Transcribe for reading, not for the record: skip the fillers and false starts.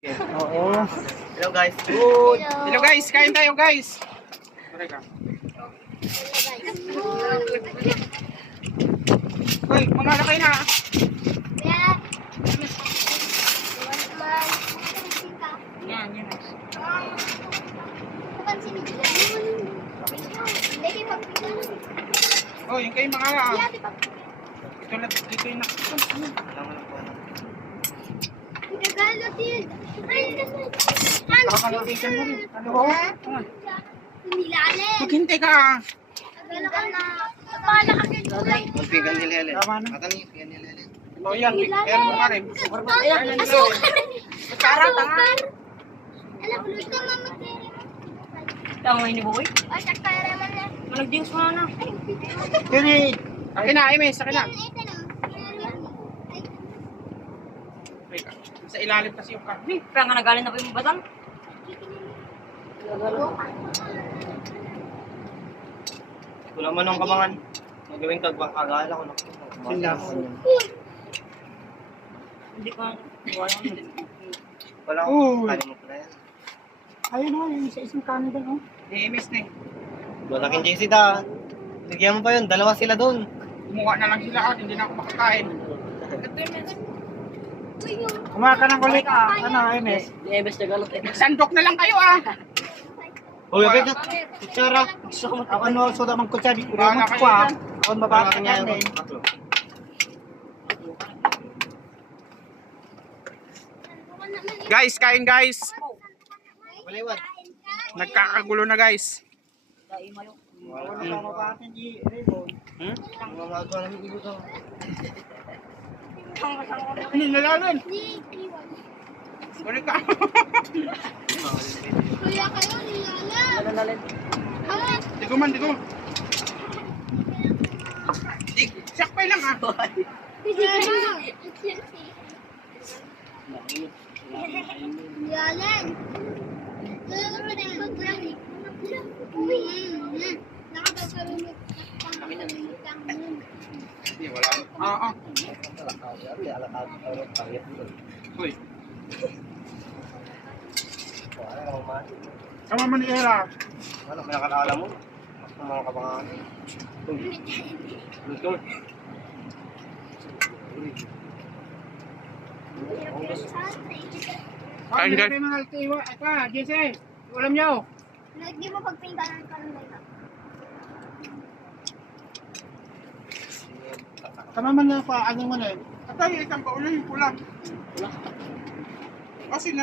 Oo. Hello guys. Good. Hello guys, kain tayo guys. Hoy, mamala kayo na. Oh, yung kayo mga ito na, dito yung nakakalakitan mo rin. Ano ba? Maghintay ka. Magpigan nila Helen. Tama na. Matani, pigan nila Helen. Oh, yan. Ayan mo ka rin. Karap, ha? Tama ini boy. Manag-dings mo na. Kini. Akin na, Imes. Akin na. Sa ilalim kasi yung karne. Kaya nga nagaling na po yung batang. Wala man ang kabangan. Magawing kagbang kagala ko na. Sila. Hindi ko Wala Uy. ko. Kali mo pala yan. Ayun o, yung sa isang kanin doon o. Imes na eh. Malaking JC ta. Bigyan mo pa yun. Dalawa sila doon. Kumuha na lang sila at hindi na ako makakain. Kumaha ka ng kulit. Ano, Imes? Lebes na galot eh. Sandok na lang kayo ah. Uy, okay ka. Kutsara. Ako ano, soda mang kutsa. Di ko Wala mo ko ah. Ako mabaka Wala ka niya eh. Guys, kain guys. Baliwad. Nagkakagulo na guys. Mamagawa namin dito to. Ano nalalan? Balik ka. Kuya kayo, nilala. Digo man, digo. Sakpay lang ah. Nilalan. Nakapagkarunod. Hindi, wala. Ah. Hoy. Tama man ni Era. Ano, pinakalaala mo? Mas mga kabangan. Luto. Kain guys. Ito, Jesse. Ulam niyo. Hindi mo pagpinggalan ka ng light. Tama man na pa, ano mo na eh. Atay, itang paulan yung pula. Kasi